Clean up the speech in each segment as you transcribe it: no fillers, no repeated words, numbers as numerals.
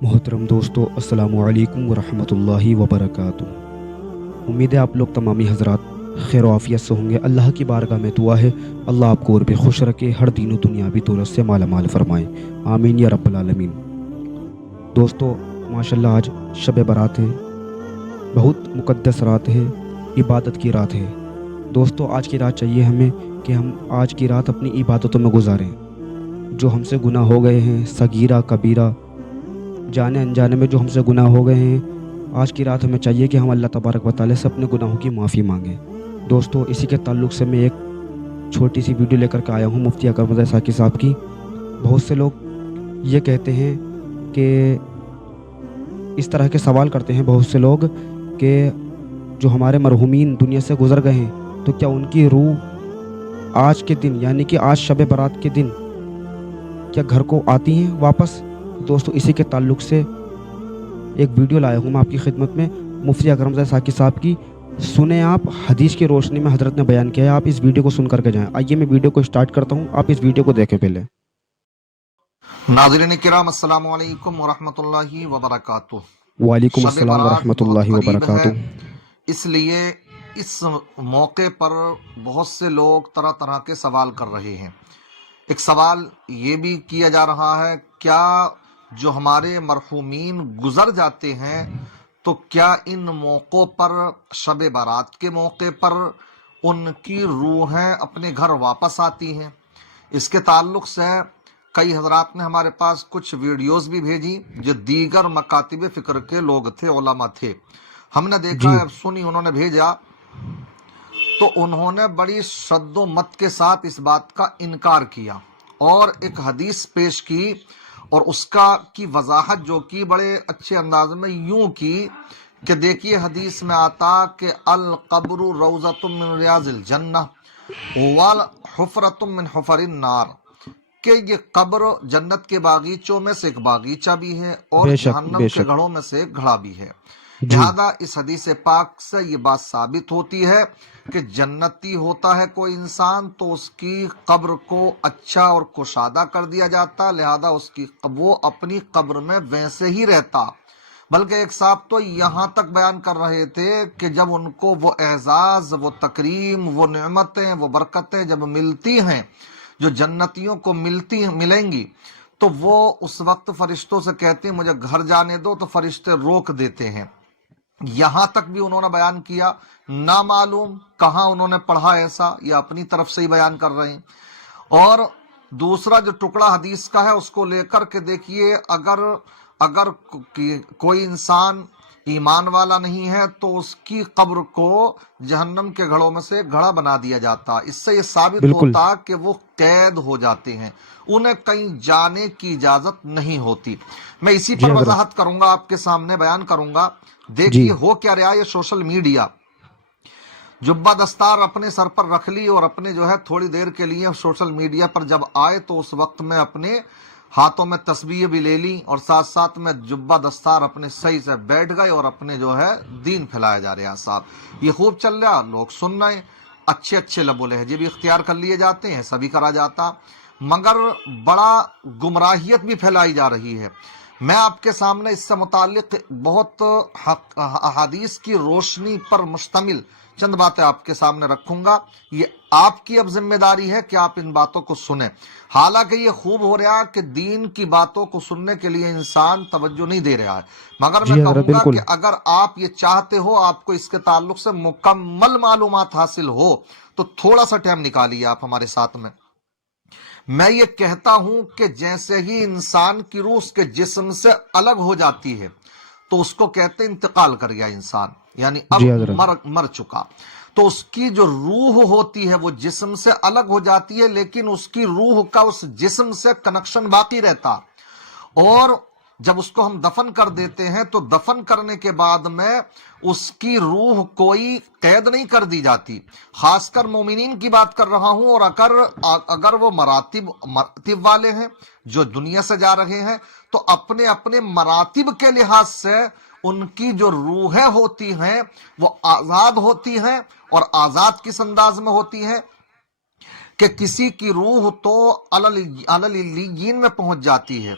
मोहतरम दोस्तों, अस्सलामु अलैकुम वरहमतुल्लाहि वबरकातुह। उम्मीद है आप लोग तमामी हजरात खैर आफियत से होंगे। अल्लाह की बारगाह में दुआ है अल्लाह आपको और भी खुश रखे, हर दीन दुनियावी दौलत से माला माल फरमाए, आमीन या रब्बल आलमीन। दोस्तों माशाल्लाह आज शब बारात है, बहुत मुक़द्दस रात है, इबादत की रात है। दोस्तों आज की रात चाहिए हमें कि हम आज की रात अपनी इबादतों में गुजारें। जो हमसे गुनाह हो गए हैं, सगीरा कबीरा, जाने अनजाने में जो हमसे गुनाह हो गए हैं, आज की रात हमें चाहिए कि हम अल्लाह तबारक व तआला से अपने गुनाहों की माफ़ी मांगें। दोस्तों इसी के ताल्लुक़ से मैं एक छोटी सी वीडियो लेकर के आया हूँ मुफ्ती अकरम रज़ा साकी साहब की। बहुत से लोग ये कहते हैं कि इस तरह के सवाल करते हैं बहुत से लोग कि जो हमारे मरहूमीन दुनिया से गुज़र गए हैं, तो क्या उनकी रूह आज के दिन यानी कि आज शब बारात के दिन क्या घर को आती हैं वापस? दोस्तों इसी के ताल्लुक़ से एक वीडियो लाया हूँ मैं आपकी खिदमत में, मुफ्ती अकरम रज़ा साकी साहब की। सुने आप, हदीस की रोशनी में हज़रत ने बयान किया है, आप इस वीडियो को सुन करके जाएं। आइए मैं वीडियो को स्टार्ट करता हूँ, आप इस वीडियो को देखें पहले। नाज़रीन किराम अस्सलामु अलैकुम वरहमतुल्लाहि वबरकातुह। वालेकुम शब अस्सलाम बारात बहुत वरहमतुल्लाहि करीब है, वबरकातुह। इसलिए इस मौके पर बहुत से लोग तरह तरह के सवाल कर रहे हैं। एक सवाल ये भी किया जा रहा है, क्या जो हमारे मरहूमीन गुजर जाते हैं तो क्या इन मौक़ों पर, शब बारात के मौके पर, उनकी रूहें अपने घर वापस आती हैं? इसके ताल्लुक़ से कई हजरात ने हमारे पास कुछ वीडियोस भी भेजी जो दीगर मकातिब फ़िक्र के लोग थे, उलमा थे। हमने देखा, जी सुनी, उन्होंने भेजा तो उन्होंने बड़ी शद्दो मत के साथ इस बात का इनकार किया और एक हदीस पेश की और उसका की वजाहत जो की बड़े अच्छे अंदाज में यूं की कि देखिए हदीस में आता कि अल कब्रु रौज़तुम मिन रियाज़िल जन्नह वल हुफ़रतुम मिन हुफ़रिन नार, कि ये कब्र जन्नत के बागीचों में से एक बागीचा भी है और बेशक जहन्नम के बेशक। घड़ों में से एक घड़ा भी है। जी लिहाजा इस हदीस पाक से ये बात साबित होती है कि जन्नती होता है कोई इंसान तो उसकी कब्र को अच्छा और कुशादा कर दिया जाता, लिहाजा उसकी वो अपनी कब्र में वैसे ही रहता। बल्कि एक साहब तो यहाँ तक बयान कर रहे थे कि जब उनको वो एजाज, वो तकरीम, वो नेमतें, वो बरकतें जब मिलती हैं जो जन्नतियों को मिलेंगी, तो वो उस वक्त फरिश्तों से कहते हैं मुझे घर जाने दो, तो फरिश्ते रोक देते हैं। यहां तक भी उन्होंने बयान किया, ना मालूम कहां उन्होंने पढ़ा ऐसा, या अपनी तरफ से ही बयान कर रहे हैं। और दूसरा जो टुकड़ा हदीस का है उसको लेकर के देखिए, अगर अगर कोई इंसान ईमान वाला नहीं है तो उसकी कब्र को जहन्नम के घड़ों में से घड़ा बना दिया जाता। इससे ये साबित बिल्कुल। होता कि वो कैद हो जाते हैं, उन्हें कहीं जाने की इजाजत नहीं होती। मैं इसी जी पर हजरत। वजाहत करूंगा, आपके सामने बयान करूंगा। जी देखिए हो क्या रहा है, ये सोशल मीडिया जुब्बा दस्तार अपने सर पर रख ली और अपने जो है थोड़ी देर के लिए सोशल मीडिया पर जब आए तो उस वक्त में अपने हाथों में तस्बीह भी ले ली और साथ साथ में जुब्बा दस्तार अपने सही से बैठ गए और अपने जो है दीन फैलाया जा रहा है। साहब ये खूब चल रहा, लोग सुन रहे, अच्छे अच्छे लबो लहजे भी इख्तियार कर लिए जाते हैं, सभी करा जाता, मगर बड़ा गुमराहियत भी फैलाई जा रही है। मैं आपके सामने इससे मुतालिक बहुत अहादीस की रोशनी पर मुश्तमिल चंद बातें आपके सामने रखूंगा। ये आपकी अब जिम्मेदारी है कि आप इन बातों को सुने। हालांकि ये खूब हो रहा है कि दीन की बातों को सुनने के लिए इंसान तवज्जो नहीं दे रहा है, मगर जी मैं हजरत कहूंगा कि बिल्कुल। अगर आप ये चाहते हो, आपको इसके ताल्लुक से मुकम्मल मालूमात हासिल हो, तो थोड़ा सा टाइम निकालिए आप हमारे साथ में। मैं ये कहता हूं कि जैसे ही इंसान की रूह उसके जिस्म से अलग हो जाती है तो उसको कहते इंतकाल कर गया इंसान, यानी जी अब हजरत। मर चुका। तो उसकी जो रूह होती है वो जिस्म से अलग हो जाती है, लेकिन उसकी रूह का उस जिस्म से कनेक्शन बाकी रहता। और जब उसको हम दफन कर देते हैं तो दफन करने के बाद में उसकी रूह कोई कैद नहीं कर दी जाती। खासकर मोमिनीन की बात कर रहा हूं, और अगर वो मरातिब वाले हैं जो दुनिया से जा रहे हैं तो अपने अपने मरातिब के लिहाज से उनकी जो रूहें होती हैं वो आजाद होती हैं, और आजाद किस अंदाज में होती हैं कि किसी की रूह तो अलल इल्लीयीन में पहुंच जाती है,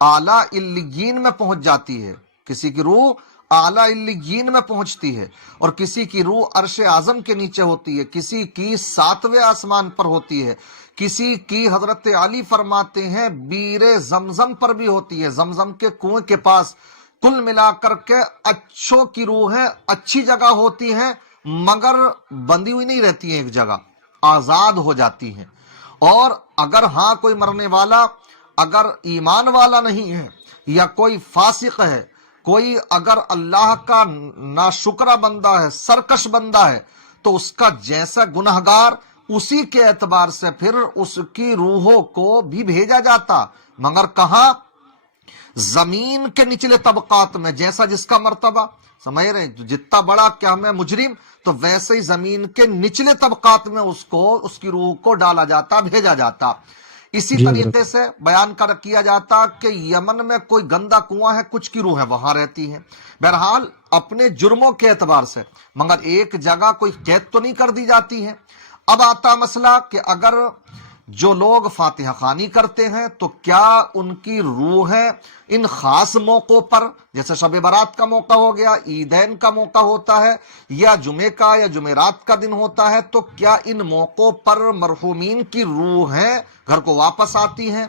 आला इल्लियीन में पहुंच जाती है, किसी की रूह आला इल्लियीन में पहुंचती है, और किसी की रूह अर्श आजम के नीचे होती है, किसी की 7वें आसमान पर होती है, किसी की हजरत अली फरमाते हैं बीरे जमजम पर भी होती है, जमजम के कुएं के पास। कुल मिलाकर के अच्छों की रूहें अच्छी जगह होती हैं, मगर बंधी हुई नहीं रहती हैं एक जगह, आजाद हो जाती हैं। और अगर हाँ कोई मरने वाला अगर ईमान वाला नहीं है, या कोई फासिक है, कोई अगर अल्लाह का नाशुक्रा बंदा है, सरकश बंदा है, तो उसका जैसा गुनहगार उसी के एतबार से फिर उसकी रूहों को भी भेजा जाता, मगर कहां? जमीन के निचले तबकात में, जैसा जिसका मर्तबा, समझ रहे हैं, जितना बड़ा क्या मैं मुजरिम, तो वैसे ही जमीन के निचले तबकात में उसको उसकी रूह को डाला जाता, भेजा जाता। इसी तरीके से बयान किया जाता कि यमन में कोई गंदा कुआं है, कुछ की रूहें वहां रहती हैं, बहरहाल अपने जुर्मों के एतबार से, मगर एक जगह कोई कैद तो नहीं कर दी जाती है। अब आता मसला कि अगर जो लोग फातिहा खानी करते हैं, तो क्या उनकी रूहें इन खास मौकों पर, जैसे शब बारात का मौका हो गया, ईदैन का मौका होता है, या जुमे का या जुमेरात का दिन होता है, तो क्या इन मौकों पर मरहूमीन की रूहें घर को वापस आती हैं?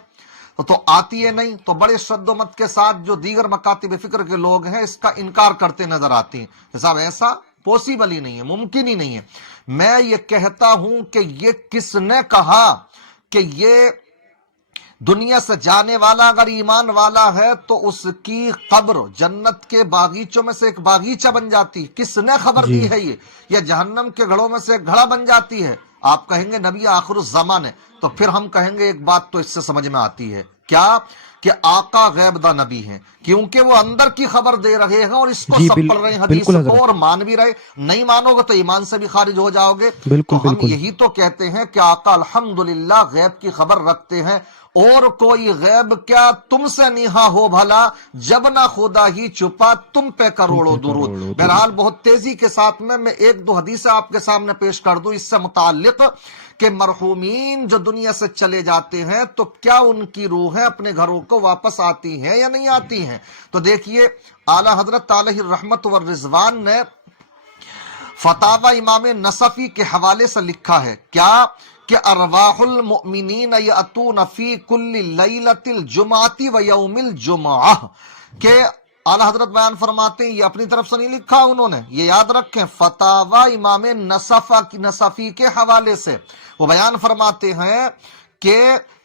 तो आती है नहीं, तो बड़े श्रद्धोमत के साथ जो दीगर मकातिब फिक्र के लोग हैं इसका इनकार करते नजर आती हैं। साहब ऐसा पॉसिबल ही नहीं है, मुमकिन ही नहीं है। मैं ये कहता हूं कि ये किसने कहा कि ये दुनिया से जाने वाला अगर ईमान वाला है तो उसकी कब्र जन्नत के बागीचों में से एक बागीचा बन जाती? किसने खबर दी है ये? या जहन्नम के घड़ों में से एक घड़ा बन जाती है? आप कहेंगे नबी आखिरुज़ ज़मान है, तो फिर हम कहेंगे एक बात तो इससे समझ में आती है, क्या कि आका गैबदा नबी हैं, क्योंकि वो अंदर की खबर दे रहे हैं और इसको सब पढ़ रहे हैं हदीस को और मान भी रहे। नहीं मानोगे तो ईमान से भी खारिज हो जाओगे। तो हम यही तो कहते हैं कि आका अल्हम्दुलिल्लाह गैब की खबर रखते हैं, और कोई गैब क्या तुमसे निहा हो भला, जब ना खुदा ही छुपा तुम पे करोड़ों दुरूद। बहरहाल बहुत तेजी के साथ में मैं एक दो हदीस आपके सामने पेश कर दूं इससे मुताल्लिक कि मरहूमीन जो दुनिया से चले जाते हैं तो क्या उनकी रूहें अपने घरों को वापस आती हैं या नहीं आती हैं। तो देखिए आला हजरत अलैहि रहमत व रिजवान ने फतावा इमाम नसफी के हवाले से लिखा है क्या कि अरवाहुल मुमिनीन यअतून फी कुल्ली लैलतिल जुमाती व यौमिल जुमा के आला हजरत बयान फरमाते हैं, ये अपनी तरफ से नहीं लिखा उन्होंने, ये याद रखें, फतावा इमाम नसफी के हवाले से वो बयान फरमाते हैं कि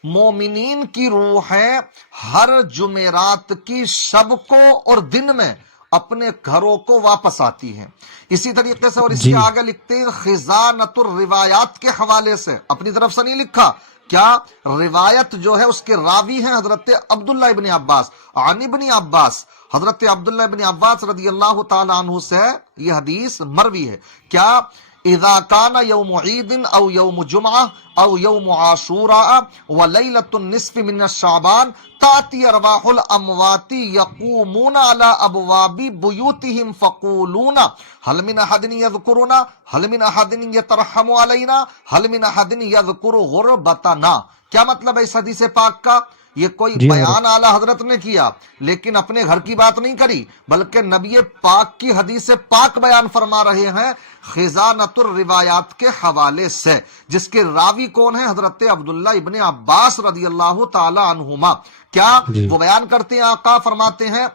मोमिनीन की रूहें हर जुमेरात की शब को और दिन में अपने घरों को वापस आती हैं। इसी तरीके से और इसके आगे लिखते हैं खिजानतुर रिवायात के हवाले से, अपनी तरफ से नहीं लिखा, क्या रिवायत जो है उसके रावी हैं हजरत अब्दुल्ला इब्न अब्बास आन इब्न अब्बास, हजरत अब्दुल्ला इब्न अब्बास रदियल्लाहु ताला अन्हु से यह हदीस मरवी है, क्या इज़ा काना यौम ईदिन औ यौम जुमआ औ यौम आशूरा व लैलतुन निस्फि मिन शाबान ताती अरवाहुल अमवाती यकूमूना अला अबवाबी बुयूतिहिम फक़ूलूना हल मिन अहदिन यज़कुरुना हल मिन अहदिन यतरहमु अलैना हल मिन अहदिन यज़कुरु गुरबतना। क्या मतलब है इस हदीस पाक का? ये कोई बयान आला हजरत ने किया लेकिन अपने घर की बात नहीं करी, बल्कि नबी पाक की हदीस पाक बयान फरमा रहे हैं खिजानतुर रिवायात के हवाले से, जिसके रावी कौन है? हजरत अब्दुल्ला इब्न अब्बास रदियल्लाहु ताला अन्हुमा। क्या वो बयान करते हैं, आका फरमाते हैं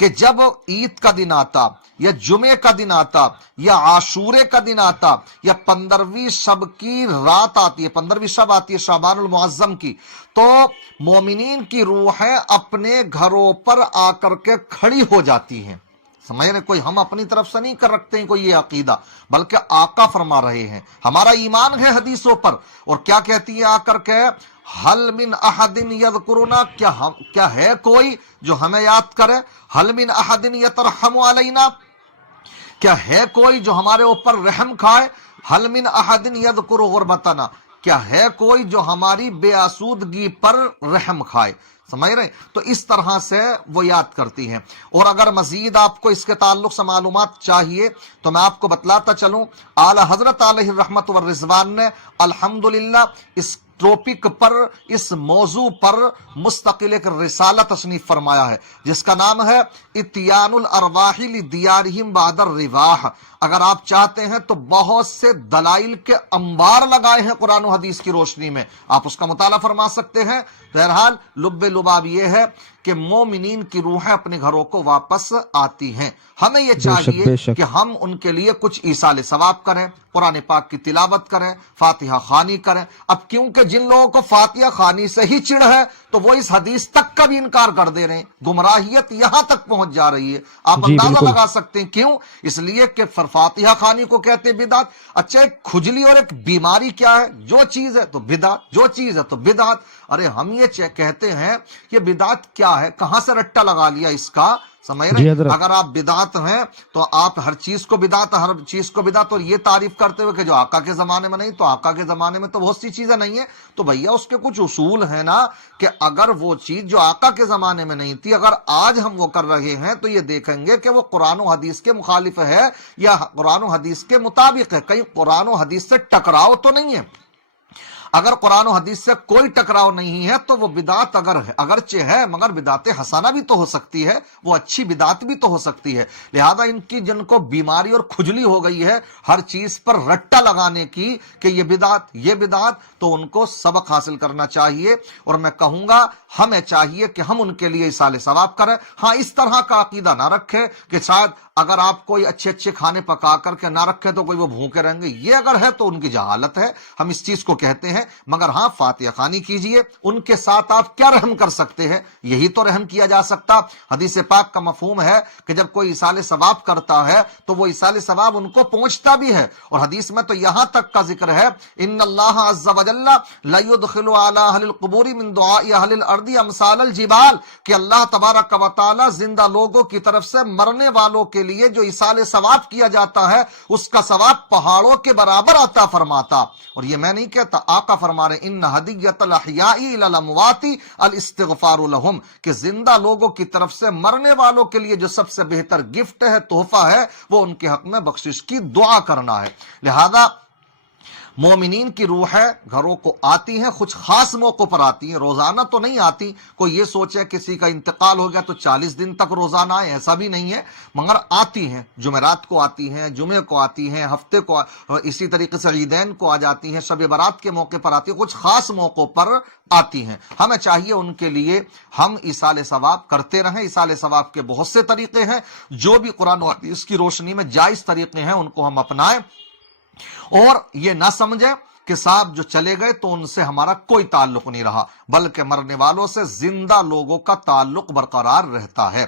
कि जब ईद का दिन आता या जुमे का दिन आता या आशूरे का दिन आता या 15वीं शब की रात आती है, 15वीं शब आती है शाबानुल मुअज्जम की, तो मोमिनीन की रूहें अपने घरों पर आकर के खड़ी हो जाती हैं। समझ रहे? कोई हम अपनी तरफ से नहीं कर रखते हैं कोई ये अकीदा, बल्कि आका फरमा रहे हैं, हमारा ईमान है हदीसों पर। और क्या कहती है आकर के, हल मिन अहदिन यज़कुरुना, क्या है कोई जो हमें याद करे, हल मिन अहदिन यतरहमु अलैना, क्या है कोई जो हमारे ऊपर रहम खाए, हल मिन अहदिन यज़कुरु गुरबतना, क्या है कोई जो हमारी बेआसूदगी पर रहम खाए। समझ रहे? तो इस तरह से वो याद करती हैं। और अगर मजीद आपको इसके ताल्लुक से मालूमात चाहिए तो मैं आपको बतलाता चलूं, आला हजरत अलैहि रहमत व रिजवान ने अल्हम्दुलिल्लाह इस टॉपिक पर, इस मौजू पर मुस्तकिल एक रिसाला तसनीफ फरमाया है जिसका नाम है इत्यानुल अरवाही लिदियारिहिम बादर रिवाह। अगर आप चाहते हैं तो बहुत से दलाइल के अंबार लगाए हैं कुरान और हदीस की रोशनी में, आप उसका मुताला फरमा सकते हैं। बहरहाल लुब्बे लुबाब ये है कि मोमिनीन की रूहें अपने घरों को वापस आती हैं। हमें ये चाहिए बेशक। कि हम उनके लिए कुछ ईसाल सवाब करें, कुरान पाक की तिलावत करें, फातिहा खानी करें। अब क्योंकि जिन लोगों को फातिहा खानी से ही चिढ़ है तो वो इस हदीस तक का भी इनकार कर दे रहे हैं। गुमराहियत यहां तक पहुंच जा रही है, आप जी, अंदाजा बिल्कुल। लगा सकते हैं क्यों। इसलिए कि फातिहा खानी को कहते हैं बिदात। अच्छा, एक खुजली और एक बीमारी क्या है, जो चीज है तो बिदात, जो चीज है तो बिदात। अरे हम ये कहते हैं ये बिदात क्या है, कहां से रट्टा लगा लिया इसका, समझ जी रहे। हजरत। अगर आप बिदात हैं तो आप हर चीज को बिदात, हर चीज को बिदात, और ये तारीफ करते हुए कि जो आका के जमाने में नहीं, तो आका के जमाने में तो बहुत सी चीजें नहीं है। तो भैया उसके कुछ उसूल है ना, कि अगर वो चीज जो आका के जमाने में नहीं थी अगर आज हम वो कर रहे हैं तो ये देखेंगे कि वो कुरान और हदीस के मुखालिफ है या कुरान और हदीस के मुताबिक है, कहीं कुरान और हदीस से टकराव तो नहीं है। अगर कुरान और हदीस से कोई टकराव नहीं है तो वो बिदात अगरचे है, मगर बिदात हसाना भी तो हो सकती है, वो अच्छी बिदात भी तो हो सकती है। लिहाजा इनकी जिनको बीमारी और खुजली हो गई है हर चीज पर रट्टा लगाने की कि ये बिदात, तो उनको सबक हासिल करना चाहिए। और मैं कहूंगा हमें चाहिए कि हम उनके लिए इसाले सवाब करें। हाँ, इस तरह का अकीदा ना रखें कि शायद अगर आप कोई अच्छे अच्छे खाने पका करके ना रखें तो कोई वो भूखे रहेंगे, ये अगर है तो उनकी जहालत है, हम इस चीज को कहते हैं। मगर हाँ, फातिहा खानी कीजिए, उनके साथ आप क्या रहम कर सकते हैं, यही तो रहम किया जा सकता। हदीस पाक का मफहूम है कि जब कोई इसाले सवाब करता है तो वो इसाले सवाब उनको पहुंचता भी है। और हदीस में तो यहां तक का जिक्र है, इन्नल्लाह अज़्ज़ा वजल्ला ला युदखिलु अला अहलिल क़ुबूरी मिन दुआइ अहलिल अर्दी अमसालल जिबाल, कि अल्लाह तबारक व तआला जिंदा लोगों की तरफ से मरने वालों के लिए जो इसाले सवाब किया जाता है उसका सवाब पहाड़ों के बराबर अता फरमाता। और ये मैं नहीं कहता, आका फरमा रहे इन्न हदियतल अहयाई इलल अमवाती अल इस्तिगफारु लहुम, कि जिंदा लोगों की तरफ से मरने वालों के लिए जो सबसे बेहतर गिफ्ट है, तोहफा है, वो उनके हक में बख्शिश की दुआ करना है। लिहाजा मोमिनीन की रूहें घरों को आती हैं, कुछ खास मौकों पर आती हैं, रोजाना तो नहीं आती। कोई ये सोचे किसी का इंतकाल हो गया तो 40 दिन तक रोजाना आए, ऐसा भी नहीं है, मगर आती हैं। जुमेरात को आती हैं, जुमे को आती हैं, हफ्ते को, इसी तरीके से ईदैन को आ जाती हैं, शब बारात के मौके पर आती है, कुछ खास मौकों पर आती हैं। हमें चाहिए उनके लिए हम इसाले सवाब करते रहें। इसाले सवाब के बहुत से तरीके हैं, जो भी कुरान और हदीस की रोशनी में जायज तरीके हैं उनको हम अपनाएं, और ये ना समझे कि साहब जो चले गए तो उनसे हमारा कोई ताल्लुक नहीं रहा, बल्कि मरने वालों से जिंदा लोगों का ताल्लुक बरकरार रहता है।